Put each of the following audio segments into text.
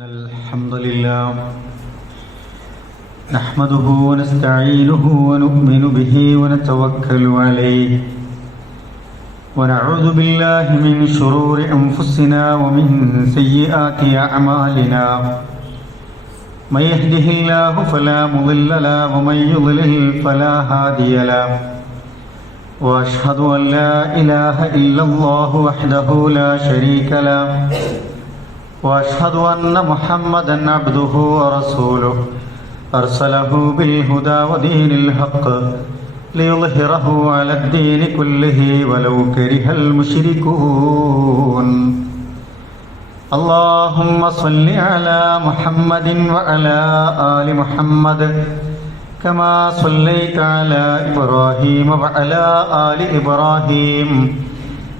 إن الحمد لله نحمده ونستعينه ونؤمن به ونتوكل عليه ونعوذ بالله من شرور أنفسنا ومن سيئات أعمالنا من يهده الله فلا مضل له ومن يضلل فلا هادي له وأشهد أن لا إله إلا الله وحده لا شريك له وأشهد أن محمدًا عبده ورسوله أرسله بالهدى ودين الحق ليظهره على الدين كله ولو كره المشركون اللهم صل على محمد وعلى آل محمد كما صليت على إبراهيم وعلى آل إبراهيم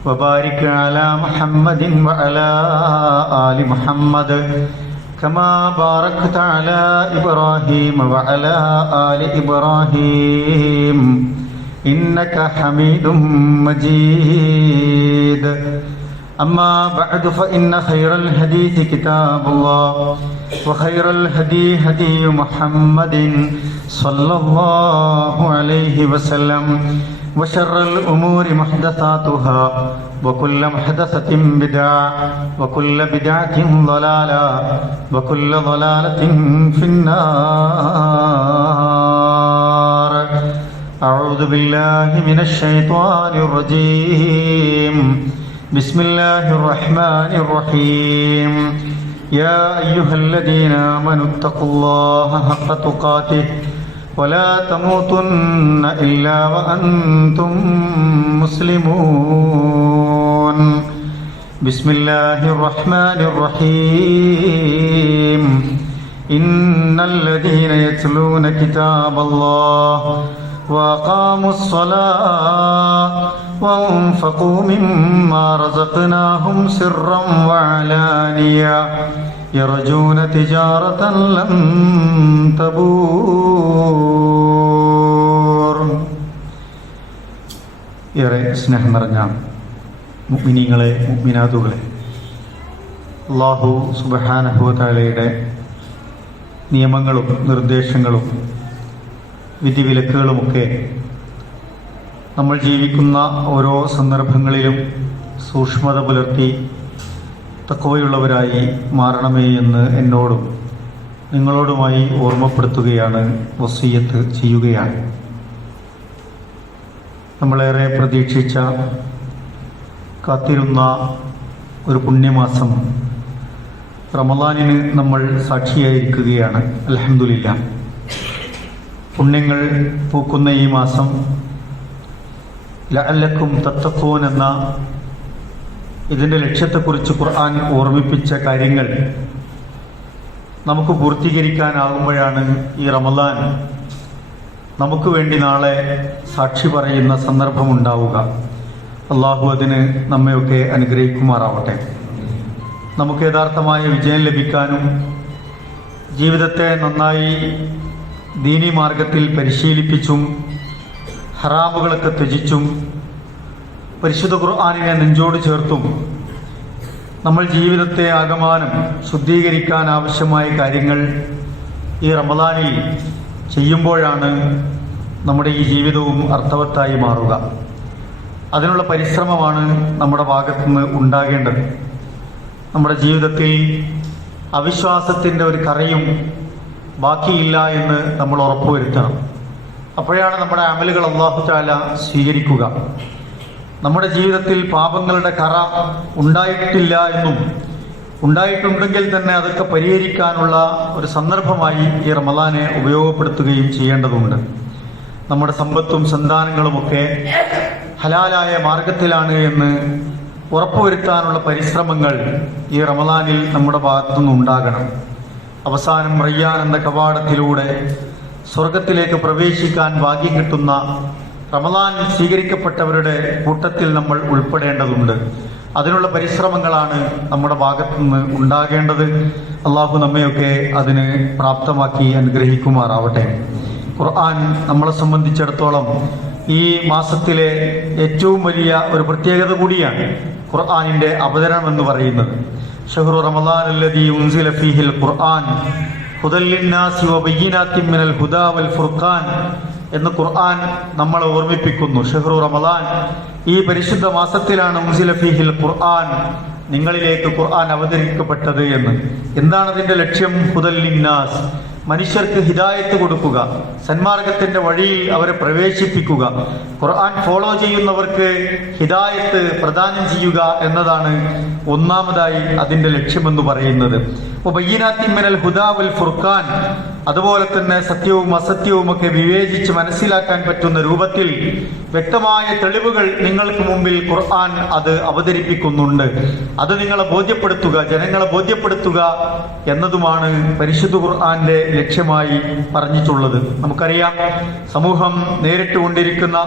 وبارك على محمد وعلى آل محمد كما باركت على إبراهيم وعلى آل إبراهيم إنك حميد مجيد أما بعد فإن خير الحديث كتاب الله وخير الهدي هدي محمد صلى الله عليه وسلم وشر الأمور محدثاتها وكل محدثة بدعة وكل بدعة ضلالة وكل ضلالة في النار أعوذ بالله من الشيطان الرجيم بسم الله الرحمن الرحيم يا أيها الذين آمنوا اتقوا الله حق تقاته ولا تموتن إلا وأنتم مسلمون بسم الله الرحمن الرحيم إن الذين يتلون كتاب الله وأقاموا الصلاة وأنفقوا مما رزقناهم سرا وعلانية يرجون تجارة لن تبور. ഏറെ സ്നേഹം നിറഞ്ഞ മുഅ്മിനീങ്ങളെ മുഅ്മിനാത്തുകളെ, അല്ലാഹു സുബ്ഹാനഹു വ തആലയുടെ നിയമങ്ങളും നിർദ്ദേശങ്ങളും വിധിവിലക്കുകളുമൊക്കെ നമ്മൾ ജീവിക്കുന്ന ഓരോ സന്ദർഭങ്ങളിലും സൂക്ഷ്മത പുലർത്തി തഖ്വയുള്ളവരായി മാറണമേ എന്ന് എന്നോടും നിങ്ങളോടുമായി ഓർമ്മപ്പെടുത്തുകയാണ്, വസിയ്യത്ത് ചെയ്യുകയാണ്. നമ്മളേറെ പ്രതീക്ഷിച്ച കാത്തിരുന്ന ഒരു പുണ്യമാസം റമളാനിന് നമ്മൾ സാക്ഷിയായിരിക്കുകയാണ്. അൽഹംദുലില്ലാഹ്. പുണ്യങ്ങൾ പൂക്കുന്ന ഈ മാസം ലഅല്ലക്കും തത്തഖൂൻ എന്ന ഇതിൻ്റെ ലക്ഷ്യത്തെക്കുറിച്ച് ഖുർആൻ ഓർമ്മിപ്പിച്ച കാര്യങ്ങൾ നമുക്ക് പൂർത്തീകരിക്കാനാകുമ്പോഴാണ് ഈ റമളാൻ നമുക്ക് വേണ്ടി നാളെ സാക്ഷി പറയുന്ന സന്ദർഭമുണ്ടാവുക. അള്ളാഹു അതിന് നമ്മയൊക്കെ അനുഗ്രഹിക്കുമാറാവട്ടെ. നമുക്ക് യഥാർത്ഥമായ വിജയം ലഭിക്കാനും ജീവിതത്തെ നന്നായി ദീനി മാർഗത്തിൽ പരിശീലിപ്പിച്ചും ഹറാമുകളൊക്കെ ത്യജിച്ചും പരിശുദ്ധ ഖുർആനിനെ നെഞ്ചോട് ചേർത്തും നമ്മൾ ജീവിതത്തെ ആകമാനം ശുദ്ധീകരിക്കാൻ ആവശ്യമായ കാര്യങ്ങൾ ഈ റമളാനിൽ ചെയ്യുമ്പോഴാണ് നമ്മുടെ ഈ ജീവിതവും അർത്ഥവത്തായി മാറുക. അതിനുള്ള പരിശ്രമമാണ് നമ്മുടെ ഭാഗത്തുനിന്ന് ഉണ്ടാകേണ്ടത്. നമ്മുടെ ജീവിതത്തിൽ അവിശ്വാസത്തിൻ്റെ ഒരു കറയും ബാക്കിയില്ല എന്ന് നമ്മൾ ഉറപ്പുവരുത്തണം. അപ്പോഴാണ് നമ്മുടെ അമലുകൾ അല്ലാഹു തആല സ്വീകരിക്കുക. നമ്മുടെ ജീവിതത്തിൽ പാപങ്ങളുടെ കറ ഉണ്ടായിട്ടില്ല എന്നും ഉണ്ടായിട്ടുണ്ടെങ്കിൽ തന്നെ അതൊക്കെ പരിഹരിക്കാനുള്ള ഒരു സന്ദർഭമായി ഈ റമളാനെ ഉപയോഗപ്പെടുത്തുകയും ചെയ്യേണ്ടതുണ്ട്. നമ്മുടെ സമ്പത്തും സന്താനങ്ങളുമൊക്കെ ഹലാലായ മാർഗത്തിലാണ് എന്ന് ഉറപ്പുവരുത്താനുള്ള പരിശ്രമങ്ങൾ ഈ റമളാനിൽ നമ്മുടെ ഭാഗത്തുനിന്ന് ഉണ്ടാകണം. അവസാനം റയ്യാൻ എന്ന കവാടത്തിലൂടെ സ്വർഗത്തിലേക്ക് പ്രവേശിക്കാൻ ഭാഗ്യം കിട്ടുന്ന റമളാൻ സ്വീകരിക്കപ്പെട്ടവരുടെ കൂട്ടത്തിൽ നമ്മൾ ഉൾപ്പെടേണ്ടതുണ്ട്. അതിനുള്ള പരിശ്രമങ്ങളാണ് നമ്മുടെ ഭാഗത്തുനിന്ന് ഉണ്ടാകേണ്ടത്. അള്ളാഹു നമ്മയൊക്കെ അതിന് പ്രാപ്തമാക്കി അനുഗ്രഹിക്കുമാറാവട്ടെ. ഖുർആൻ നമ്മളെ സംബന്ധിച്ചിടത്തോളം ഈ മാസത്തിലെ ഏറ്റവും വലിയ ഒരു പ്രത്യേകത കൂടിയാണ് ഖുർആനിൻ്റെ അവതരണം എന്ന് പറയുന്നത്. ഷഹ്റു റമളാനല്ലദീ ഉൻസില ഫീഹിൽ ഖുർആൻ ഹുദൽ ലിന്നാസി വബയ്യിനാത്തിൻ മിനൽ ഹുദാ വൽ ഫുർഖാൻ എന്ന് ഖുർആൻ നമ്മളെ ഓർമ്മിപ്പിക്കുന്നു. ഷഹ്റു റമളാൻ, ഈ പരിശുദ്ധ മാസത്തിലാണ് ഉൻസില ഫീഹിൽ ഖുർആൻ, നിങ്ങളിലേക്ക് ഖുർആൻ അവതരിക്കപ്പെട്ടത് എന്ന്. എന്താണ് അതിന്റെ ലക്ഷ്യം? ഹുദൽ ലിന്നാസ്, മനുഷ്യർക്ക് ഹിദായത്ത് കൊടുക്കുക, സന്മാർഗത്തിന്റെ വഴിയിൽ അവരെ പ്രവേശിപ്പിക്കുക, ഖുർആൻ ഫോളോ ചെയ്യുന്നവർക്ക് ഹിദായത്ത് പ്രദാനം ചെയ്യുക എന്നതാണ് ഒന്നാമതായി അതിന്റെ ലക്ഷ്യമെന്ന് പറയുന്നത്. ബയ്യിനാത്തിൻ മിനൽ ഹുദാ വൽ ഫുർഖാൻ, അതുപോലെ തന്നെ സത്യവും അസത്യവും ഒക്കെ വിവേചിച്ച് മനസ്സിലാക്കാൻ പറ്റുന്ന രൂപത്തിൽ വ്യക്തമായ തെളിവുകൾ നിങ്ങൾക്ക് മുമ്പിൽ ഖുർആൻ അത് അവതരിപ്പിക്കുന്നുണ്ട്. അത് നിങ്ങളെ ബോധ്യപ്പെടുത്തുക, ജനങ്ങളെ ബോധ്യപ്പെടുത്തുക എന്നതുമാണ് പരിശുദ്ധ ഖുർആന്റെ ലക്ഷ്യമായി പറഞ്ഞിട്ടുള്ളത്. നമുക്കറിയാം, സമൂഹം നേരിട്ടുകൊണ്ടിരിക്കുന്ന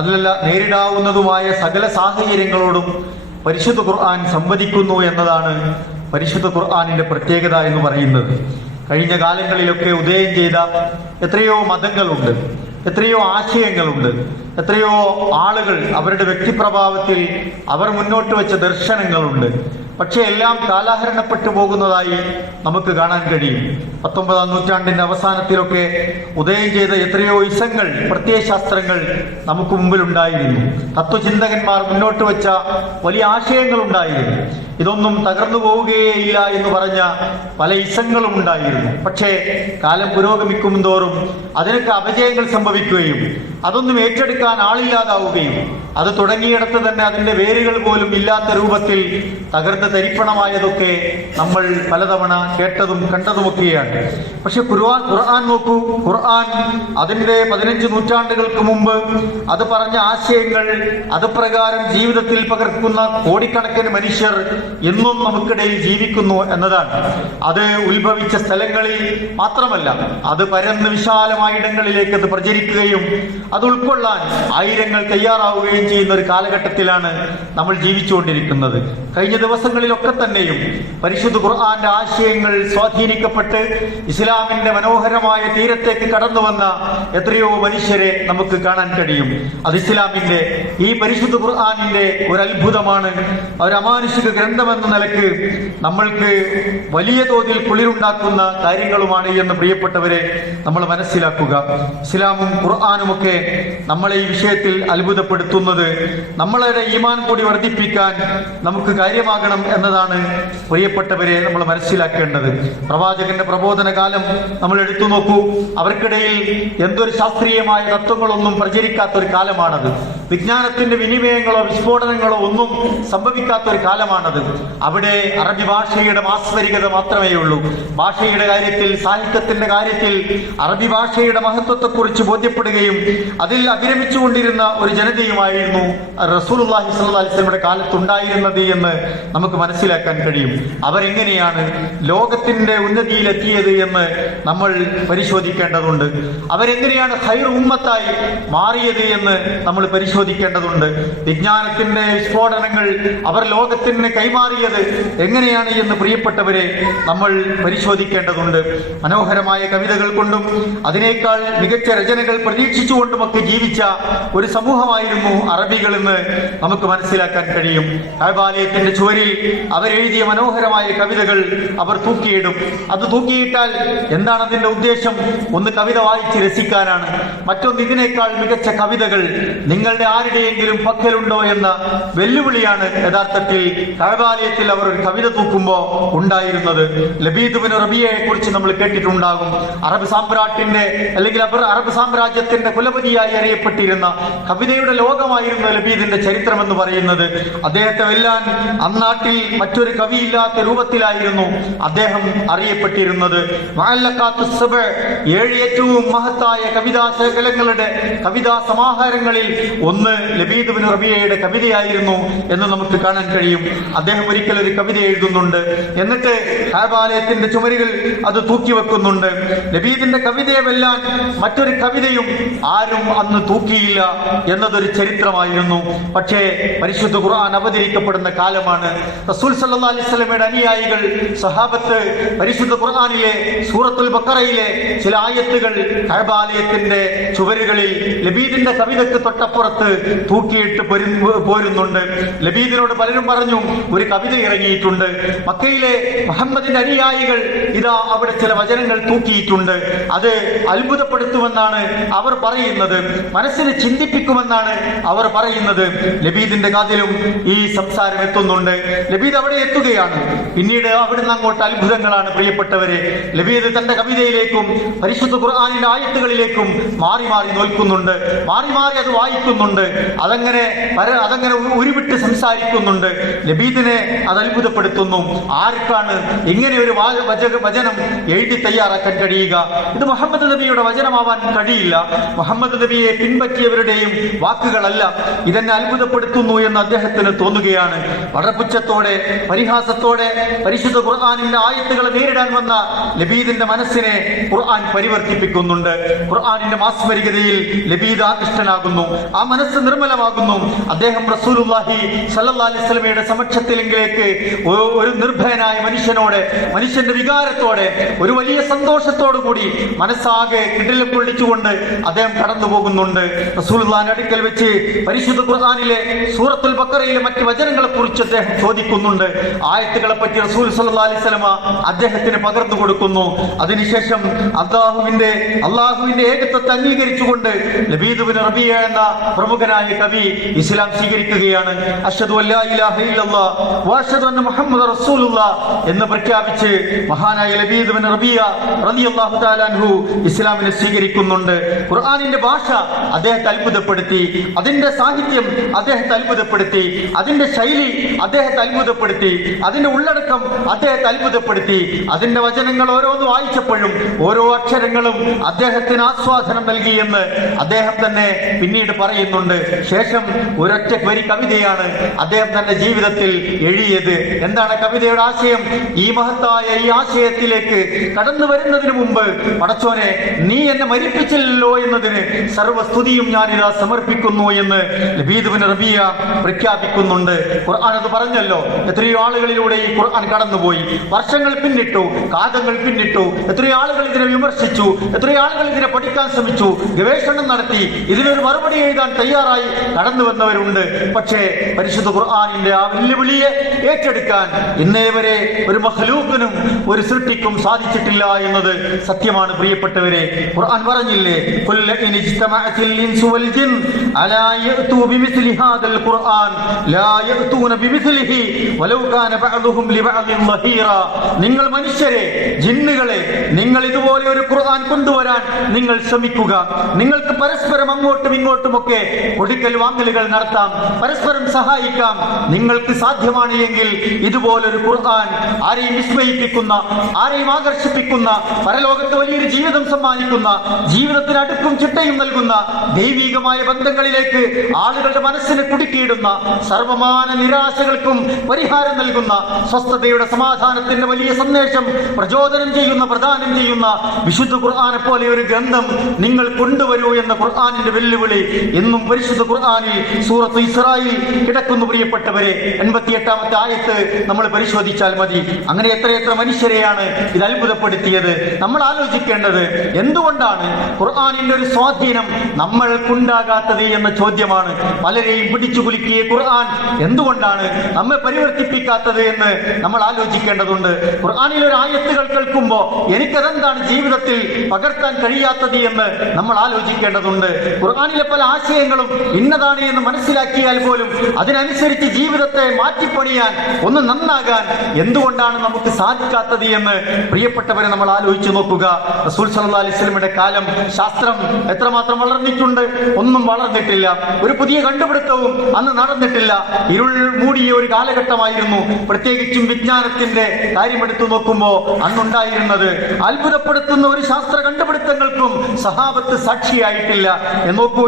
അതിലല്ല നേരിടാവുന്നതുമായ സകല സാഹചര്യങ്ങളോടും പരിശുദ്ധ ഖുർആൻ സംവദിക്കുന്നു എന്നതാണ് പരിശുദ്ധ ഖുർആനിന്റെ പ്രത്യേകത എന്ന് പറയുന്നത്. കഴിഞ്ഞ കാലങ്ങളിലൊക്കെ ഉദയം ചെയ്ത എത്രയോ മതങ്ങളുണ്ട്, എത്രയോ ആശയങ്ങളുണ്ട്, എത്രയോ ആളുകൾ അവരുടെ വ്യക്തിപ്രഭാവത്തിൽ അവർ മുന്നോട്ട് വെച്ച ദർശനങ്ങളുണ്ട്. പക്ഷെ എല്ലാം കാലാഹരണപ്പെട്ടു പോകുന്നതായി നമുക്ക് കാണാൻ കഴിയും. 19-ാം നൂറ്റാണ്ടിന്റെ അവസാനത്തിലൊക്കെ ഉദയം ചെയ്ത എത്രയോ ഇസങ്ങൾ, പ്രത്യയശാസ്ത്രങ്ങൾ നമുക്ക് മുമ്പിൽ ഉണ്ടായിരുന്നു. തത്വചിന്തകന്മാർ മുന്നോട്ട് വെച്ച വലിയ ആശയങ്ങൾ ഉണ്ടായിരുന്നു. ഇതൊന്നും തകർന്നു പോവുകയില്ല എന്ന് പറഞ്ഞ പല ഇസങ്ങളും ഉണ്ടായിരുന്നു. പക്ഷേ കാലം പുരോഗമിക്കും തോറും അതിനൊക്കെ അപജയങ്ങൾ സംഭവിക്കുകയും അതൊന്നും ഏറ്റെടുക്കാൻ ആളില്ലാതാവുകയും അത് തുടങ്ങിയിടത്ത് തന്നെ അതിന്റെ വേരുകൾ പോലും ഇല്ലാത്ത രൂപത്തിൽ തകർന്ന് തരിപ്പണമായതൊക്കെ നമ്മൾ പലതവണ കേട്ടതും കണ്ടതുമൊക്കെയാണ്. പക്ഷെ ഖുർആൻ നോക്കൂ, ഖുർആൻ അതിന്റെ 15 നൂറ്റാണ്ടുകൾക്ക് മുമ്പ് അത് പറഞ്ഞ ആശയങ്ങൾ അത് പ്രകാരം ജീവിതത്തിൽ പകർക്കുന്ന കോടിക്കണക്കിന് മനുഷ്യർ എന്നും നമുക്കിടയിൽ ജീവിക്കുന്നു എന്നതാണ്. അത് ഉത്ഭവിച്ച സ്ഥലങ്ങളിൽ മാത്രമല്ല, അത് പരന്ന് വിശാലമായ ഇടങ്ങളിലേക്ക് അത് പ്രചരിക്കുകയും അത് ഉൾക്കൊള്ളാൻ ആയിരങ്ങൾ തയ്യാറാവുകയും ചെയ്യുന്ന ഒരു കാലഘട്ടത്തിലാണ് നമ്മൾ ജീവിച്ചുകൊണ്ടിരിക്കുന്നത്. കഴിഞ്ഞ ദിവസങ്ങളിലൊക്കെ തന്നെയും പരിശുദ്ധ ഖുർആന്റെ ആശയങ്ങൾ സ്വാധീനിക്കപ്പെട്ട് ഇസ്ലാമിന്റെ മനോഹരമായ തീരത്തേക്ക് കടന്നു വന്ന എത്രയോ മനുഷ്യരെ നമുക്ക് കാണാൻ കഴിയും. അത് ഇസ്ലാമിന്റെ ഈ പരിശുദ്ധ ഖുർആനിന്റെ ഒരു അത്ഭുതമാണ്, ഒരു അമാനുഷിക ഗ്രന്ഥമെന്ന നിലക്ക് നമ്മൾക്ക് വലിയ തോതിൽ കുളിരുണ്ടാക്കുന്ന കാര്യങ്ങളുമാണ് എന്ന് പ്രിയപ്പെട്ടവരെ നമ്മൾ മനസ്സിലാക്കുക. ഇസ്ലാമും ഖുർആനുമൊക്കെ നമ്മളെ ഈ വിഷയത്തിൽ അത്ഭുതപ്പെടുത്തുന്നത് നമ്മളുടെ ഈമാൻ കൂടി വർദ്ധിപ്പിക്കാൻ നമുക്ക് കാര്യമാകണം എന്നതാണ് പ്രിയപ്പെട്ടവരെ നമ്മൾ മനസ്സിലാക്കേണ്ടത്. പ്രവാചകന്റെ പ്രബോധന കാലം നമ്മൾ എടുത്തു നോക്കൂ. അവർക്കിടയിൽ എന്തൊരു ശാസ്ത്രീയമായ തത്വങ്ങളൊന്നും പ്രചരിക്കാത്തൊരു കാലമാണത്. വിജ്ഞാനത്തിന്റെ വിനിമയങ്ങളോ വിസ്ഫോടനങ്ങളോ ഒന്നും സംഭവിക്കാത്തൊരു കാലമാണത്. അവിടെ അറബി ഭാഷയുടെ മാസ്മരികത മാത്രമേ ഉള്ളൂ. ഭാഷയുടെ കാര്യത്തിൽ, സാഹിത്യത്തിന്റെ കാര്യത്തിൽ അറബി ഭാഷയുടെ മഹത്വത്തെക്കുറിച്ച് ബോധ്യപ്പെടുകയും അതിൽ അഭിരമിച്ചുകൊണ്ടിരുന്ന ഒരു ജനതയുമായിരുന്നു റസൂലുള്ളാഹി സ്വല്ലല്ലാഹി അലൈഹി വസല്ലമയുടെ കാലത്തുണ്ടായിരുന്നത് എന്ന് നമുക്ക് മനസ്സിലാക്കാൻ കഴിയും. അവരെങ്ങനെയാണ് ലോകത്തിന്റെ ഉന്നതിയിലെത്തിയത് എന്ന് നമ്മൾ പരിശോധിക്കേണ്ടതുണ്ട്. അവരെങ്ങനെയാണ് ഖൈർ ഉമ്മത്തായി മാറിയത് എന്ന് നമ്മൾ പരിശോധിക്കേണ്ടതുണ്ട്. വിജ്ഞാനത്തിന്റെ വിസ്ഫോടനങ്ങൾ അവർ ലോകത്തിന് കൈമാറിയത് എങ്ങനെയാണ് എന്ന് പ്രിയപ്പെട്ടവരെ നമ്മൾ പരിശോധിക്കേണ്ടതുണ്ട്. മനോഹരമായ കവിതകൾ കൊണ്ടും അതിനേക്കാൾ മികച്ച രചനകൾ പ്രതീക്ഷിച്ചുകൊണ്ടുമൊക്കെ ജീവിച്ച ഒരു സമൂഹമായിരുന്നു അറബികൾ എന്ന് നമുക്ക് മനസ്സിലാക്കാൻ കഴിയും. കഅബാലയത്തിന്റെ ചുവരിൽ അവരെഴുതിയ മനോഹരമായ കവിതകൾ അവർ തൂക്കിയിടും. അത് തൂക്കിയിട്ടാൽ എന്താണ് അതിന്റെ ഉദ്ദേശം? ഒന്ന് കവിത വായിച്ച് രസിക്കാനാണ്. മറ്റൊന്ന് ഇതിനേക്കാൾ മികച്ച കവിതകൾ നിങ്ങളുടെ ആരുടെയെങ്കിലും പക്കലുണ്ടോ എന്ന വെല്ലുവിളിയാണ് യഥാർത്ഥത്തിൽ കഅബാലയത്തിൽ അവർ ഒരു കവിത തൂക്കുമ്പോൾ ഉണ്ടായിരുന്നത്. ലബീദ് ബിൻ റബീഅയെ കുറിച്ച് നമ്മൾ കേട്ടിട്ടുണ്ടാകും. അറബ് സാമ്രാട്ടിന്റെ അല്ലെങ്കിൽ അറബ് സാമ്രാജ്യത്തിന്റെ കുലപതിയായി അറിയപ്പെട്ടിരുന്ന കവിതയുടെ ലോകമായിരുന്നു ലബീദിന്റെ ചരിത്രം എന്ന് പറയുന്നത്. അദ്ദേഹത്തെ വെല്ലാൻ അന്നാട്ടിൽ മറ്റൊരു കവിയില്ലാത്ത രൂപത്തിലായിരുന്നു അദ്ദേഹം അറിയപ്പെട്ടിരുന്നത്. 7 ഏറ്റവും മഹത്തായ കവിതാ ശകലങ്ങളുടെ കവിതാ സമാഹാരങ്ങളിൽ ഒന്ന് ലബീദ് ബിൻ റബീഅയുടെ കവിതയായിരുന്നു എന്ന് നമുക്ക് കാണാൻ കഴിയും. അദ്ദേഹം ഒരിക്കൽ ഒരു കവിത എഴുതുന്നുണ്ട്, എന്നിട്ട് കഅബാലയത്തിന്റെ ചുമരുകൾ അത് തൂക്കി വെക്കുന്നുണ്ട്. ലബീദിന്റെ കവിതയെ വെല്ലാൻ മറ്റൊരു കവിതയും ആരും അന്ന് തൂക്കിയില്ല എന്നതൊരു ചരിത്രമായിരുന്നു. പക്ഷേ പരിശുദ്ധ ഖുർആൻ അവതരിക്കപ്പെടുന്ന കാലമാണ്. റസൂൽ സല്ലല്ലാഹു അലൈഹി വസല്ലമയുടെ അനുയായികൾ, സഹാബത്ത് പരിശുദ്ധ ഖുർആനിലെ സൂറത്തുൽ ബഖറയിലെ ചില ആയത്തുകൾ കഅബാലയത്തിന്റെ ചുവരുകളിൽ ലബീദിന്റെ കവിതയ്ക്ക് തൊട്ടപ്പുറത്ത് സഹാബത്ത് തൂക്കിയിട്ട് പോരുന്നുണ്ട്. ലബീദിനോട് പലരും പറഞ്ഞു, ഒരു കവിത ഇറങ്ങിയിട്ടുണ്ട്, മക്കയിലെ മുഹമ്മദിന്റെ അനുയായികൾ ഇതാ അവിടെ ചില വചനങ്ങൾ തൂക്കിയിട്ടുണ്ട്, അത് അത്ഭുതപ്പെടുത്തുമെന്നാണ് അവർ പറയുന്നത്, മനസ്സിനെ ചിന്തിപ്പിക്കുമെന്നാണ് അവർ പറയുന്നത്. ലബീദിന്റെ കാതിലും ഈ സംസാരം എത്തുന്നുണ്ട്. ലബീദ് അവിടെ എത്തുകയാണ്. പിന്നീട് അവിടുന്ന് അങ്ങോട്ട് അത്ഭുതങ്ങളാണ് പ്രിയപ്പെട്ടവരെ. ലബീദ് തന്റെ കവിതയിലേക്കും പരിശുദ്ധ ഖുർആനിന്റെ ആയത്തുകളിലേക്കും മാറി മാറി നോൽക്കുന്നുണ്ട്, മാറി മാറി അത് വായിക്കുന്നുണ്ട്, അതങ്ങനെ ഉരുവിട്ട് സംസാരിക്കുന്നുണ്ട്. ലബീദിനെ അത് അത്ഭുതപ്പെടുത്തുന്നു. ആർക്കാണ് ഇങ്ങനെ ഒരു വചനം എഴുതി തയ്യാറാക്കാൻ കഴിയുക? ഇത് മുഹമ്മദ് നബിയുടെ വചനമാവാൻ കഴിയില്ല, മുഹമ്മദ് നബിയെ പിൻപറ്റിയവരുടെയും വാക്കുകളല്ല. ഇതെന്നെ അത്ഭുതപ്പെടുത്തുന്നു എന്ന് അദ്ദേഹത്തിന് തോന്നുകയാണ്. വളരെ പുച്ഛത്തോടെ പരിഹാസത്തോടെ പരിശുദ്ധ ഖുർആനിന്റെ ആയത്തുകളെ നേരിടാൻ വന്ന ലബീദിന്റെ മനസ്സിനെ ഖുർആൻ പരിവർത്തിപ്പിക്കുന്നുണ്ട്. ഖുർആനിന്റെ മാസ്മരികതയിൽ ലബീദ് ആകൃഷ്ടനാകുന്നു, ആ മനസ്സ് നിർമ്മലമാകുന്നു. അദ്ദേഹം റസൂലുള്ളാഹി സ്വല്ലല്ലാഹി അലൈഹി വസല്ലമയുടെ സമക്ഷത്തിലേക്ക് ഒരു നിർഭയനായ മനുഷ്യന്റെ വികാരത്തോടെ ഒരു വലിയ സന്തോഷത്തോടു കൂടി മനസ്സാകെ കിടിലം കൊള്ളിച്ചുകൊണ്ട് അദ്ദേഹം കടന്നു പോകുന്നുണ്ട്. റസൂലുള്ളാഹിന്റെ അടുക്കൽ വെച്ച് പരിശുദ്ധ ഖുർആനിലെ സൂറത്തുൽ ബഖറയിലെ മറ്റ് വചനങ്ങളെ കുറിച്ച് അദ്ദേഹം ചോദിക്കുന്നുണ്ട്. ആയത്തുകളെ പറ്റി റസൂൽ സ്വല്ലല്ലാഹി അലൈഹി വസല്ലമ അദ്ദേഹത്തിന് പകർന്നു കൊടുക്കുന്നു. അതിനുശേഷം അല്ലാഹുവിന്റെ ഏകത്വത്തെ അംഗീകരിച്ചുകൊണ്ട് ലബീദ് ബിൻ റബീഅ എന്ന പ്രമുഖനായ കവി ഇസ്ലാം സ്വീകരിക്കുകയാണ്. അശ്ഹദു അല്ലാ ഇലാഹ ഇല്ലല്ലാഹ് വ അശ്ഹദു അന്ന മുഹമ്മദർ റസൂലുള്ളാഹ് എന്ന് പ്രഖ്യാപിച്ച് മഹാനായ ലബീദ് ബിൻ റബീഅ റളിയല്ലാഹു തആല അൻഹു ഇസ്ലാമിനെ സ്വീകരിക്കുന്നുണ്ട്. ഖുർആനിന്റെ ഭാഷ അദ്ദേഹത്തെ അത്ഭുതപ്പെടുത്തി, അതിന്റെ സാഹിത്യം അദ്ദേഹത്തെ അത്ഭുതപ്പെടുത്തി, അതിന്റെ ശൈലി അദ്ദേഹത്തെ അത്ഭുതപ്പെടുത്തി, അതിന്റെ ഉള്ളടക്കം അദ്ദേഹത്തെ അത്ഭുതപ്പെടുത്തി. അതിന്റെ വചനങ്ങൾ ഓരോന്ന് വായിച്ചപ്പോഴും ഓരോ അക്ഷരങ്ങളും അദ്ദേഹത്തിന് ആസ്വാദനം നൽകിയെന്ന് അദ്ദേഹം തന്നെ പിന്നീട് പറയുന്നുണ്ട്. ശേഷം ഒരൊറ്റ വരി കവിതയാണ് അദ്ദേഹം തന്റെ ജീവിതത്തിൽ എഴുതിയത്. എന്താണ് കവിതയുടെ ആശയം? ഈ മഹത്തായ ഈ ആശയത്തിലേക്ക് കടന്നു വരുന്നതിന് മുമ്പ്, പടച്ചോനെ നീ എന്നെ മരിപ്പിച്ചില്ലല്ലോ എന്നതിന് സർവസ്തുതിയും ഞാനിതാ സമർപ്പിക്കുന്നു എന്ന് ലബീദ് ബിൻ റബീഅ പ്രഖ്യാപിക്കുന്നുണ്ട്. ഖുർആൻ അത് പറഞ്ഞല്ലോ. എത്രയോ ആളുകളിലൂടെ ഈ ഖുർആൻ കടന്നുപോയി, വർഷങ്ങൾ പിന്നിട്ടു, കാലങ്ങൾ പിന്നിട്ടു, എത്രയോ ആളുകൾ ഇതിനെ വിമർശിച്ചു, എത്രയോ ആളുകൾ ഇതിനെ പഠിക്കാൻ ശ്രമിച്ചു, ഗവേഷണം നടത്തി, ഇതിനൊരു മറുപടി എഴുതാൻ തയ്യാറായി കടന്നു വന്നവരുണ്ട്. പക്ഷേ പരിശുദ്ധ ഖുർആനിന്റെ ആ വെല്ലുവിളിയെ ഏറ്റെടുക്കാൻ ഇന്നേ വരെ ഒരു മഖ്ലൂഖിനും ഒരു സൃഷ്ടിക്കും സാധിച്ചിട്ടില്ല എന്നത് സത്യമാണ് പ്രിയപ്പെട്ടവരെ. ഖുർആൻ പറഞ്ഞില്ലേ, ഖുൽ ഇൻ ഇജ്തമഅത്തിൽ ഇൻസു വൽ ജിൻ അലാ യഅതു ബിമിസ്ലി ഹാദൽ ഖുർആൻ ലാ യഅതൂന ബിമിസ്ലിഹി വലൗ കാന ബഅദുഹും ലിബഅദിൻ ളഹീറ. നിങ്ങൾ മനുഷ്യരെ, ജിന്നുകളെ, നിങ്ങൾ ഇതുപോലെ ഒരു ഖുർആൻ കൊണ്ടുവരാൻ നിങ്ങൾ ശ്രമിക്കുക. നിങ്ങൾക്ക് പരസ്പരം അങ്ങോട്ടും ഇങ്ങോട്ടുമൊക്കെ കൊടുക്കൽ വാങ്ങലുകൾ നടത്താം, പരസ്പരം സഹായിക്കാം. നിങ്ങൾക്ക് സാധ്യമാണ് എങ്കിൽ ഇതുപോലൊരു ഖുർആൻ ആരെയും വിസ്മയിപ്പിക്കുന്ന, ആരെയും ആകർഷിപ്പിക്കുന്ന, പരലോകത്ത് വലിയൊരു ജീവിതം സമ്മാനിക്കുന്ന, ജീവിതത്തിന് അടുക്കും ചിട്ടയും നൽകുന്ന, ദൈവികമായ ബന്ധങ്ങളിലേക്ക് ആളുകളുടെ മനസ്സിനെ കുടുക്കിയിടുന്ന, സർവമാന നിരാശകൾക്കും പരിഹാരം നൽകുന്ന, സ്വസ്ഥതയുടെ സമാധാനത്തിന്റെ വലിയ സന്ദേശം പ്രചോദനം ചെയ്യുന്ന, പ്രദാനം ചെയ്യുന്ന വിശുദ്ധ ഖുർആനെ പോലെ ഒരു ഗ്രന്ഥം നിങ്ങൾ കൊണ്ടുവരൂ എന്ന ഖുർആനിന്റെ വെല്ലുവിളി ഇന്നും പരിശുദ്ധ ഖുർആനിൽ സൂറത്ത് ഇസ്രായിൽ കിടക്കുന്നു പ്രിയപ്പെട്ടവരെ. 88-ാമത്തെ ആയത്ത് നമ്മൾ പരിശോധിച്ചാൽ മതി. അങ്ങനെ എത്രയെത്ര മനുഷ്യരെയാണ് ഇത് അത്ഭുതപ്പെടുത്തിയത്. നമ്മൾ ആലോചിക്കേണ്ടത് എന്തുകൊണ്ടാണ് ഖുർആനിന്റെ ഒരു സ്വാധീനം നമ്മൾക്കുണ്ടാകാത്തത് എന്ന ചോദ്യമാണ്. പലരെയും പിടിച്ചു കുലുക്കിയ ഖുർആൻ എന്തുകൊണ്ടാണ് നമ്മെ പരിവർത്തിപ്പിക്കാത്തത് എന്ന് നമ്മൾ ആലോചിക്കേണ്ടതുണ്ട്. ഖുർആനിൽ ഒരു ആയത്തുകൾ കേൾക്കുമ്പോൾ എനിക്കതെന്താണ് ജീവിതത്തിൽ പകർത്താൻ കഴിയാത്തത് എന്ന് നമ്മൾ ആലോചിക്കേണ്ടതുണ്ട്. ഖുർആനിലെ പല ആശയങ്ങളും ഇന്നതാണ് എന്ന് മനസ്സിലാക്കിയാൽ പോലും അതിനനുസരിച്ച് ജീവിതത്തെ മാറ്റിപ്പണിയാൻ, ഒന്ന് നന്നാകാൻ എന്തുകൊണ്ടാണ് നമുക്ക് സാധിക്കാത്തത് എന്ന് പ്രിയപ്പെട്ടവരെ നമ്മൾ ആലോചിച്ചു നോക്കുക. റസൂൽ സല്ലല്ലാഹു അലൈഹി വസല്ലമയുടെ കാലം ശാസ്ത്രം എത്രമാത്രം വളർന്നിട്ടുണ്ട്? ഒന്നും വളർന്നിട്ടില്ല. ഒരു പുതിയ കണ്ടുപിടുത്തവും അന്ന് നടന്നിട്ടില്ല. ഇരുൾ മൂടിയ ഒരു കാലഘട്ടമായിരുന്നു. പ്രത്യേകിച്ചും വിജ്ഞാനത്തിന്റെ കാര്യമെടുത്തു നോക്കുമ്പോൾ അന്നുണ്ടായിരുന്നത് അത്ഭുതപ്പെടുത്തുന്ന ഒരു ശാസ്ത്ര കണ്ടുപിടുത്തങ്ങൾക്കും സഹാബത്ത് സാക്ഷിയായിട്ടില്ല. നോക്കൂ,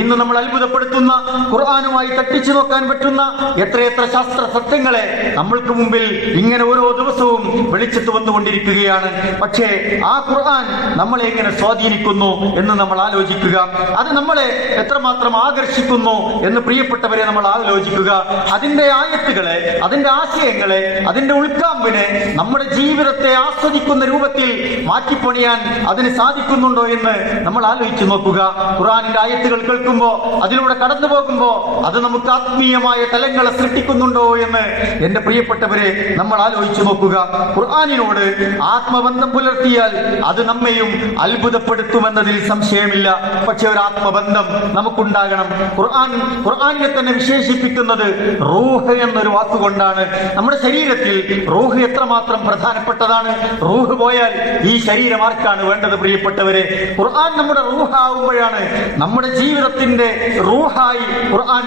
ഇന്ന് നമ്മൾ അത്ഭുതപ്പെടുത്തുന്ന, ഖുർആനുമായി തട്ടിച്ചു നോക്കാൻ പറ്റുന്ന എത്രയെത്ര ശാസ്ത്ര സത്യങ്ങളെ നമ്മൾക്ക് മുമ്പിൽ ഇങ്ങനെ ഓരോ ദിവസവും വെളിച്ചത്ത് വന്നുകൊണ്ടിരിക്കുകയാണ്. പക്ഷേ ആ ഖുർആൻ നമ്മളെ എങ്ങനെ സ്വാധീനിക്കുന്നു എന്ന് നമ്മൾ ആലോചിക്കുക. അത് നമ്മളെ എത്രമാത്രം ആകർഷിക്കുന്നു എന്ന് പ്രിയപ്പെട്ടവരെ നമ്മൾ ആലോചിക്കുക. അതിന്റെ ആയത്തുകളെ, അതിന്റെ ആശയങ്ങളെ, അതിന്റെ ഉൾക്കാമ്പിനെ നമ്മുടെ ജീവിതത്തെ ആസ്വദിക്കുന്ന രൂപത്തിൽ മാറ്റിപ്പണിയാൻ അതിന് സാധിക്കുന്നുണ്ടോ എന്ന് നമ്മൾ ആലോചിച്ച് നോക്കുക. ഖുർആനിന്റെ ആയത്തുകൾ കേൾക്കുമ്പോൾ, അതിലൂടെ കടന്നു പോകുമ്പോൾ അത് നമുക്ക് ആത്മീയമായ തലങ്ങളെ സൃഷ്ടിക്കുന്നുണ്ടോ എന്ന് എന്റെ പ്രിയപ്പെട്ടവരെ നമ്മൾ ആലോചിച്ച് നോക്കുക. ഖുർആനിനോട് ആത്മബന്ധം പുലർത്തിയാൽ അത് നമ്മയും അത്ഭുതപ്പെടുത്തുമെന്നതിൽ സംശയമില്ല. പക്ഷെ ഒരു ആത്മബന്ധം നമുക്കുണ്ടാകണം. ഖുർആനിനെ തന്നെ വിശേഷിപ്പിക്കുന്നത് റൂഹ് എന്നൊരു വാക്കുകൊണ്ടാണ്. നമ്മുടെ ശരീരത്തിൽ റൂഹ് എത്രമാത്രം പ്രധാനപ്പെട്ടതാണ്. റൂഹ് പോയാൽ ഈ ശരീരം ആർക്കാണ് വേണ്ടത് പ്രിയപ്പെട്ടവരെ? ഖുർആൻ നമ്മുടെ റൂഹാവുമ്പോഴാണ് നമ്മുടെ ജീവിതത്തിന്റെ റൂഹായി ഖുർആൻ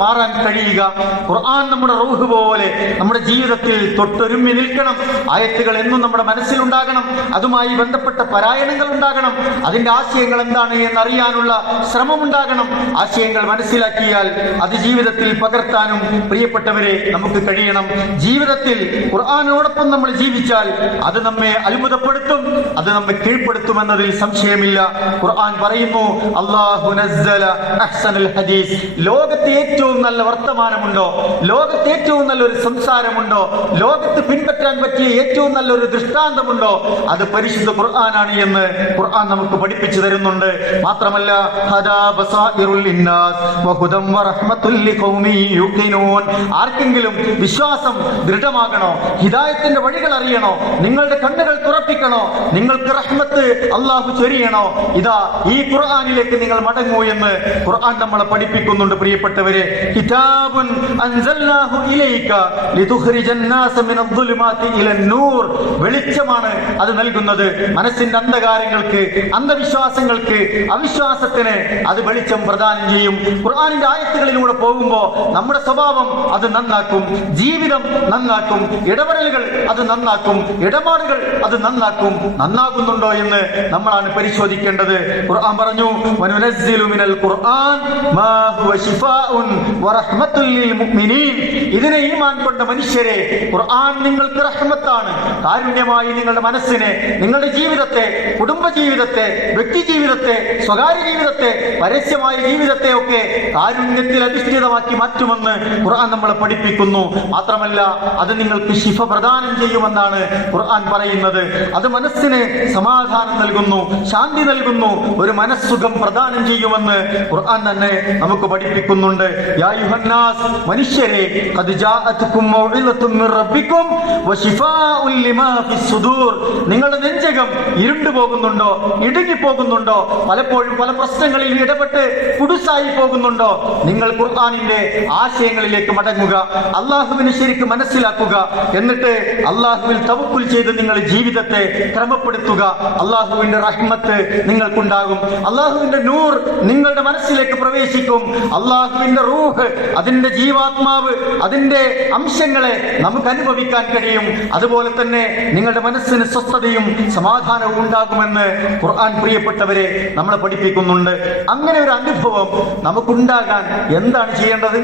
മാറാൻ കഴിയുക. ഖുർആൻ നമ്മുടെ റൂഹ് പോലെ നമ്മുടെ ജീവിതത്തിൽ തൊട്ടൊരുമ്മി നിൽക്കണം. ആയത്തുകൾ എന്നും നമ്മുടെ മനസ്സിലുണ്ടാകണം. അതുമായി ബന്ധപ്പെട്ട പാരായണങ്ങൾ ഉണ്ടാകണം. അതിന്റെ ആശയങ്ങൾ എന്താണ് എന്നറിയാനുള്ള ശ്രമമുണ്ടാകണം. ആശയങ്ങൾ മനസ്സിലാക്കിയാൽ അത് ജീവിതത്തിൽ പകർത്താനും പ്രിയപ്പെട്ടവരെ നമുക്ക് കഴിയണം. ജീവിതത്തിൽ ഖുർആനോടൊപ്പം നമ്മൾ ജീവിച്ചാൽ അത് നമ്മെ അത്ഭുതപ്പെടുത്തും, അത് നമ്മെ കീഴ്പ്പെടുത്തുമെന്നതിൽ സംശയമില്ല. ഖുർആൻ പറയുന്നു, അല്ലാഹു നസ്സല അഹ്സനൽ ഹദീസ്. ലോകത്തെ ഏറ്റവും നല്ല വർത്തമാനമുണ്ടോ? ലോകത്തെ ഏറ്റവും നല്ലൊരു സംസാരമുണ്ടോ? ലോകത്ത് പിൻപറ്റാൻ പറ്റിയ ഏറ്റവും നല്ലൊരു ദൃഷ്ടാന്തമുണ്ടോ? അത് പരിശുദ്ധ ഖുർആനാണ് എന്ന് ഖുർആൻ നമുക്ക് പഠിപ്പിച്ചു തരുന്നുണ്ട്. മാത്രമല്ല, ഹദാ ബസായിറുൽ ലിന്നാസ് വഹുദം വറഹ്മത്തുൽ ലിഖൗമി യുഖിനൂൻ. ആർക്കെങ്കിലും വിശ്വാസം ദൃഢമാകണോ, ഹിദായത്തിന്റെ വഴികൾ അറിയണോ, നിങ്ങളുടെ കണ്ണുകൾ തുറപ്പിക്കണോ, നിങ്ങൾക്ക് റഹ്മത്ത് അല്ലാഹു ചൊരിയണോ, ഇതാ ഈ ഖുർആനിലേക്ക് നിങ്ങൾ മടങ്ങൂ എന്ന് ഖുർആൻ നമ്മളെ പഠിപ്പിക്കുന്നുണ്ട്. പ്രിയപ്പെട്ടവരെ, കിതാബുൻ അൻസൽനാഹു ഇലൈക ലിതുഖ്രിജൻ നാസ മിനൽ ദുലുമാതി ഇലൻ നൂർ. വെളിച്ചമാണ് അത് നൽകുന്നത്. മനസ്സിന്റെ അന്ധകാരങ്ങൾക്ക്, അന്ധവിശ്വാസങ്ങൾക്ക്, അവിശ്വാസത്തിന് അത് വെളിച്ചം പ്രദാനം ചെയ്യും. ഖുർആനിന്റെ ആയത്തുകളിലൂടെ പോകുമ്പോൾ നമ്മുടെ സ്വഭാവം അത് നന്നാക്കും, ജീവിതം നന്നാക്കും, ഇടപെടലുകൾ അത് നന്നാക്കും, ഇടപാടുകൾ അത് നന്നാക്കും. നന്നാകുന്നുണ്ടോ എന്ന് നമ്മളാണ് പരിശോധിക്കേണ്ടത്. ഖുർആൻ പറഞ്ഞു, വനുനസ്സിലു മിനൽ ഖുർആൻ മാ ഹുവ ശിഫാഉൻ വറഹ്മത്തുൽ ലിൽ മുഅ്മിനീൻ. ഇതിനെ ഈമാൻ കൊണ്ട മനുഷ്യരെ, ഖുർആൻ നിങ്ങൾക്ക് റഹ്മത്താണ്. കാരുണ്യമായി നിങ്ങളുടെ മനസ്സിനെ, നിങ്ങളുടെ ജീവിതത്തെ, കുടുംബ ജീവിതത്തെ, വ്യക്തി ജീവിതത്തെ, സ്വകാര്യ ജീവിതത്തെ, പരസ്യമായ ജീവിതത്തെ ഒക്കെ കാരുണ്യത്തിൽ അധിഷ്ഠിതമാക്കി മാറ്റുമെന്ന് ഖുർആൻ നമ്മളെ പഠിപ്പിക്കുന്നു. മാത്രമല്ല, അത് നിങ്ങൾക്ക് ശിഫ പ്രദാനം ചെയ്യുമെന്നാണ് ഖുർആൻ പറയുന്നത്. അത് മനസ്സിന് സമാധാനം നൽകുന്നു, ശാന്തി നൽകുന്നു, ഒരു മനസ്സുഖം പ്രദാനം ചെയ്യുമെന്ന് ഖുർആൻ തന്നെ നമുക്ക് പഠിപ്പിക്കുന്നുണ്ട്. യാ അയ്യുഹന്നാസ്, മനുഷ്യരെ, ഖദ് ജാഅത്കും മൗഇദത്തും മിർ റബ്ബിക്കും വശിഫാഉൻ ലിമാ ഫിസ് സുദൂർ. നിങ്ങളുടെ നെഞ്ചകം ഇരുണ്ടു പോകുന്നുണ്ടോ, ഇടുങ്ങി പോകുന്നുണ്ടോ, പലപ്പോഴും പല പ്രശ്നങ്ങളിൽ ഇടപെട്ട് കുടുസായി പോകുന്നുണ്ടോ? നിങ്ങൾ ഖുർആനിന്റെ ആശയങ്ങളിലേക്ക് മടങ്ങുക, അള്ളാഹുവിനെ ശരിക്കും മനസ്സിലാക്കുക. എന്നിട്ട് അള്ളാഹുവിൽ തവക്കുൽ ചെയ്ത് നിങ്ങൾ ജീവിതത്തെ ക്രമപ്പെടുത്തുക. അള്ളാഹുവിന്റെ റഹ്മത്ത് നിങ്ങൾക്കുണ്ടാകും. അള്ളാഹുവിന്റെ നൂർ നിങ്ങളുടെ മനസ്സിലേക്ക് പ്രവേശിക്കും. അള്ളാഹുവിന്റെ റൂഹ്, അതിന്റെ ജീവാത്മാവ്, അതിന്റെ അംശങ്ങളെ നമുക്ക് അനുഭവിക്കാൻ കഴിയും. അതുപോലെ തന്നെ നിങ്ങളുടെ മനസ്സിന് സ്വസ്ഥതയും സമാധാനവും ഉണ്ടാകുമെന്ന് ഖുർആൻ പ്രിയപ്പെട്ടവരെ നമ്മളെ പഠിപ്പിക്കുന്നുണ്ട്. അങ്ങനെ ഒരു അനുഭവം നമുക്കുണ്ടാകാൻ എന്താണ് ചെയ്യേണ്ടത്?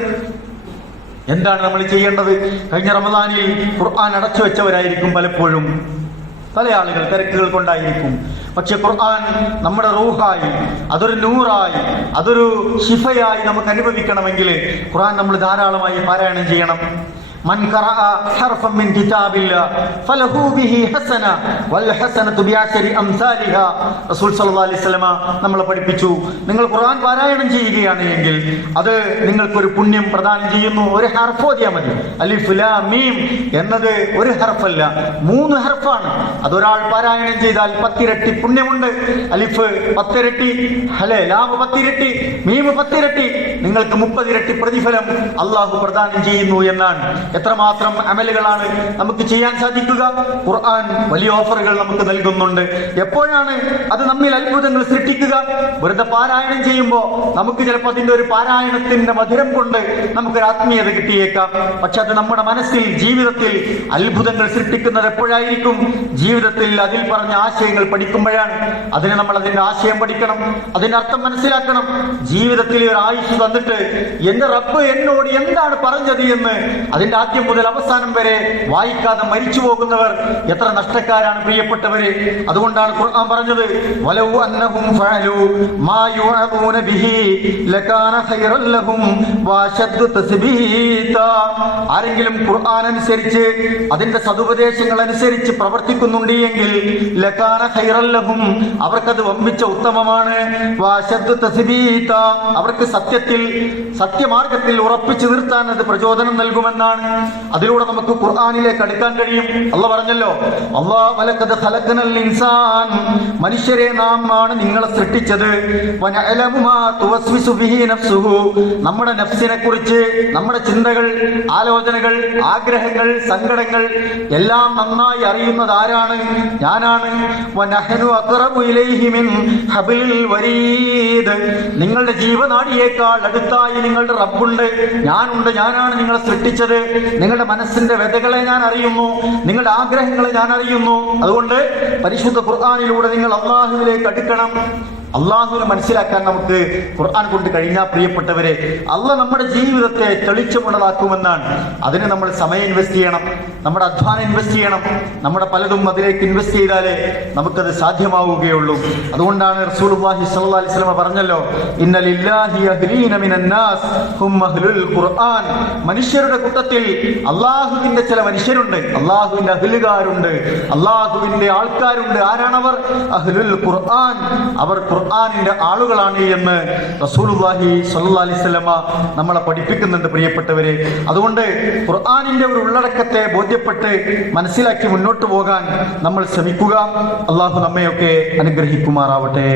എന്താണ് നമ്മൾ ചെയ്യേണ്ടത്? കഴിഞ്ഞ റമദാനിൽ ഖുർആൻ അടച്ചു വെച്ചവരായിരിക്കും പലപ്പോഴും. പല ആളുകൾ തിരക്കുകൾ കൊണ്ടായിരിക്കും. പക്ഷെ ഖുർആൻ നമ്മുടെ റൂഹായി, അതൊരു നൂറായി, അതൊരു ശിഫയായി നമുക്ക് അനുഭവിക്കണമെങ്കിൽ ഖുർആൻ നമ്മൾ ധാരാളമായി പാരായണം ചെയ്യണം. മൻ ഖറഅ ഹർഫൻ മിൻ കിതാബില്ലാഹ് ഫലഹു ബിഹി ഹസന വൽ ഹസനതു ബിഅശരി അംസാലിഹാ. റസൂൽ സല്ലല്ലാഹു അലൈഹി വസല്ലമ നമ്മളെ പഠിപ്പിച്ചു, നിങ്ങൾ ഖുർആൻ പാരായണം ചെയ്യുകയാണ് എങ്കിൽ അത് നിങ്ങൾക്കൊരു പുണ്യം പ്രദാനം ചെയ്യുന്നു. ഒരു ഹർഫ് ഓതിയാൽ മതി. അലിഫ് ലാം മീം എന്നത് ഒരു ഹർഫല്ല, 3 ഹർഫാണ്. അതൊരാൾ പാരായണം ചെയ്താൽ 10 ഇരട്ടി പുണ്യമുണ്ട്. അലിഫ് 10 ഇരട്ടി, ലാം 10 ഇരട്ടി, മീം 10 ഇരട്ടി, നിങ്ങൾക്ക് 30 ഇരട്ടി പ്രതിഫലം അള്ളാഹു പ്രദാനം ചെയ്യുന്നു എന്നാണ്. എത്രമാത്രം അമലുകളാണ് നമുക്ക് ചെയ്യാൻ സാധിക്കുക. ഖുർആൻ വലിയ ഓഫറുകൾ നമുക്ക് നൽകുന്നുണ്ട്. എപ്പോഴാണ് അത് നമ്മിൽ അത്ഭുതങ്ങൾ സൃഷ്ടിക്കുക? വെറുതെ പാരായണം ചെയ്യുമ്പോൾ നമുക്ക് ചിലപ്പോൾ അതിന്റെ ഒരു പാരായണത്തിന്റെ മധുരം കൊണ്ട് നമുക്കൊരു ആത്മീയത കിട്ടിയേക്കാം. പക്ഷെ അത് നമ്മുടെ മനസ്സിൽ, ജീവിതത്തിൽ അത്ഭുതങ്ങൾ സൃഷ്ടിക്കുന്നത് എപ്പോഴായിരിക്കും? ജീവിതത്തിൽ അതിൽ പറഞ്ഞ ആശയങ്ങൾ പഠിക്കുമ്പോഴാണ്. അതിന് നമ്മൾ അതിന്റെ ആശയം പഠിക്കണം, അതിന്റെ അർത്ഥം മനസ്സിലാക്കണം. ജീവിതത്തിൽ ഒരു ആയുസ് തന്നിട്ട് എന്റെ റബ്ബ് എന്നോട് എന്താണ് പറഞ്ഞത് എന്ന് അതിന്റെ ആദ്യം മുതൽ അവസാനം വരെ വായിക്കാതെ മരിച്ചു പോകുന്നവർ എത്ര നഷ്ടക്കാരാണ് പ്രിയപ്പെട്ടവരെ. അതുകൊണ്ടാണ് ഖുർആൻ പറഞ്ഞത്, വലൗ അന്നഹും ഫഅലു മാ യുഅദൂന ബിഹി ലകാന ഖൈറൻ ലഹും വഅശദ്ദു തസ്ബീതാ. ആരെങ്കിലും ഖുർആൻ അനുസരിച്ച് അതിന്റെ സദുപദേശങ്ങൾ അനുസരിച്ച് പ്രവർത്തിക്കുന്നുണ്ട് എങ്കിൽ ലകാന ഖൈറൻ ലഹും, അവർക്കത് വമ്പിച്ച ഉത്തമമാണ്. വഅശദ്ദു തസ്ബീതാ, അവർക്ക് സത്യമാർഗത്തിൽ ഉറപ്പിച്ചു നിർത്താൻ അത് പ്രചോദനം നൽകുമെന്നാണ്. അതിലൂടെ നമുക്ക് ഖുർആനിലേക്ക് അടുക്കാൻ കഴിയും. അല്ലാഹ് പറഞ്ഞല്ലോ, അല്ലാഹു വലഖദ് ഖലഖനൽ ഇൻസാൻ, മനുഷ്യരെ നാം ആണ് നിങ്ങളെ സൃഷ്ടിച്ചത്. വനഅലമു മാ തുവസ്വിസു ബിഹി നഫ്സുഹു, നമ്മുടെ നഫ്സിനെ കുറിച്ച് നമ്മുടെ ചിന്തകൾ, ആലോചനകൾ, ആഗ്രഹങ്ങൾ, സങ്കടങ്ങൾ എല്ലാം നന്നായി അറിയുന്നത് ആരാണ്? ഞാനാണ്. വനഹ്നു അഖറബു ഇലൈഹി മിൻ ഹബ്ലിൽ വരീദ്, നിങ്ങളുടെ ജീവനാഡിയേക്കാൾ അടുത്തായി നിങ്ങളുടെ റബ്ബുണ്ട്, ഞാനുണ്ട്. ഞാനാണ് നിങ്ങളെ സൃഷ്ടിച്ചത്. നിങ്ങളുടെ മനസ്സിന്റെ വ്യതകളെ ഞാൻ അറിയുന്നു, നിങ്ങളുടെ ആഗ്രഹങ്ങളെ ഞാൻ അറിയുന്നു. അതുകൊണ്ട് പരിശുദ്ധ ഖുർആനിലൂടെ നിങ്ങൾ അല്ലാഹുവിലേക്ക് അടുക്കണം. അള്ളാഹുവിനെ മനസ്സിലാക്കാൻ നമുക്ക് ഖുർആൻ കൊണ്ട് കഴിഞ്ഞാൽ പ്രിയപ്പെട്ടവരെ, അള്ളാഹ് നമ്മുടെ ജീവിതത്തെ തെളിച്ചമുള്ളതാക്കുമെന്നാണ്. അതിന് നമ്മൾ സമയം ഇൻവെസ്റ്റ് ചെയ്യണം, നമ്മുടെ അധ്വാനം ഇൻവെസ്റ്റ് ചെയ്യണം, നമ്മുടെ പലതും അതിലേക്ക് ഇൻവെസ്റ്റ് ചെയ്താലേ നമുക്കത് സാധ്യമാവുകയുള്ളൂ. അതുകൊണ്ടാണ് റസൂലുള്ളാഹി സ്വല്ലല്ലാഹി അലൈഹി വസല്ലം പറഞ്ഞല്ലോ, ഇന്ന ലില്ലാഹി അഹ്ലീന മിനന്നാസ് ഹും അഹ്ലുൽ ഖുർആൻ, മനുഷ്യരുടെ കൂട്ടത്തിൽ അള്ളാഹുവിന്റെ ചില മനുഷ്യരുണ്ട്, അള്ളാഹുവിന്റെ അഹ്ലുകാരുണ്ട്, അള്ളാഹുവിന്റെ ആൾക്കാരുണ്ട്. ആരാണവർ? അഹ്ലുൽ ഖുർആൻ, അവർ ഖുർആനിന്റെ ആളുകളാണ് എന്ന് റസൂലുള്ളാഹി സ്വല്ലല്ലാഹി അലൈഹി വസല്ലമ നമ്മളെ പഠിപ്പിക്കുന്നുണ്ട് പ്രിയപ്പെട്ടവരെ. അതുകൊണ്ട് ഖുർആനിന്റെ ഒരു ഉള്ളടക്കത്തെ ബോധ്യപ്പെട്ട് മനസ്സിലാക്കി മുന്നോട്ട് പോകാൻ നമ്മൾ ശ്രമിക്കുക. അള്ളാഹു നമ്മയൊക്കെ അനുഗ്രഹിക്കുമാറാവട്ടെ.